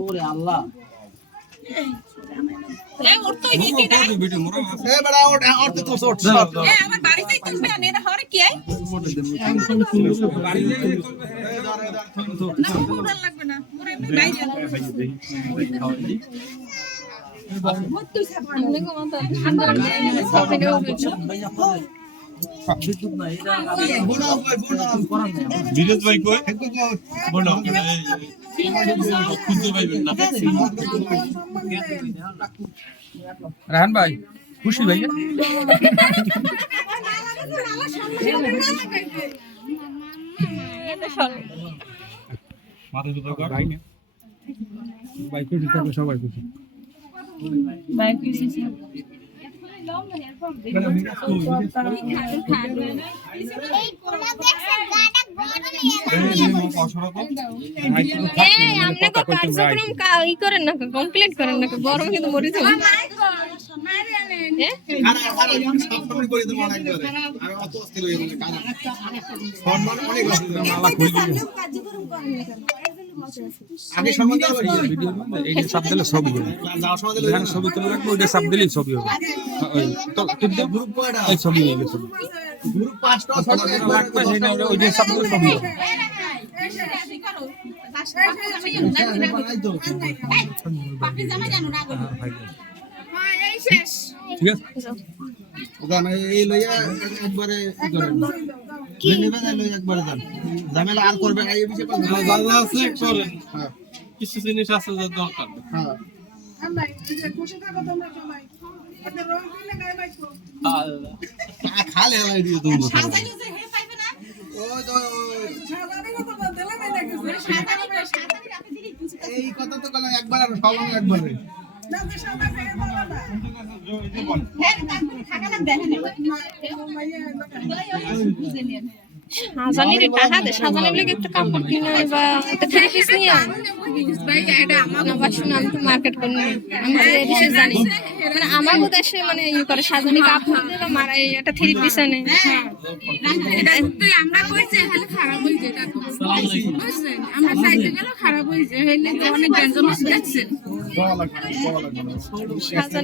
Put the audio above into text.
ওরে আল্লাহ বিরেশ ভাই কই বলো খুঁজতে পাইবেন না রাহান ভাই খুশি ভাই মাথা দুটো কর ভাই খুশি থাকলে সবাই খুশি কমপ্লিট করেন না গরম কিন্তু মরে যাবে আগে সময় ভিডিও এই সব দিলে ছবি হবে যেখানে ছবি তুলে রাখবো ওইটা সব দিলেই ছবি হবে ওই তো গ্রুপ কয়টা এই ছবি হয়ে গেছে গ্রুপ 5টা ছবি রাখবে সেটা ওইটা সব দিলে ছবি হবে ঠিক আছে ওখানে এই লইয়া একবারে কি নেবে না লইয়া একবারে যান ঝামেলা আর করবে না এই বিষয়ে দাদা আছে করেন হ্যাঁ কিছু জিনিস আছে যা দরকার হ্যাঁ আমরা যে খুশি থাকো তোমরা সবাই এটা রং দিলে গায় মাইকো আল্লাহ খালে হলাই দিও তুমি সাজাইলো যে হে পাইবে না ওই তো সাজাবে না তো দিলে নাই নাকি সাজাবে আপনি দিলি এই কথা তো কল একবার আর সবাই একবারে না যে সাজাবে হে বলবা না হে তারপর থাকা না দেখেন বুঝে নিয়ে সাজানির টাকা দে সাজানি বলে একটা কাপড় কিনে বা একটা থ্রি পিস নিয়ে ভাই এটা আমার বাসন আমি তো মার্কেট করি আমি যে দেশে জানি মানে আমার দেশে মানে ই করে সাজানি কাপড় দিয়ে বা মারা একটা থ্রি পিস আনে এটা তুই আমরা কইছে হলে খারাপ হই যায় তারপর বুঝছেন আমরা সাইতে গেল খারাপ হই যায় হইলে তো অনেক ব্যঞ্জন আছে দেখছেন সাজানি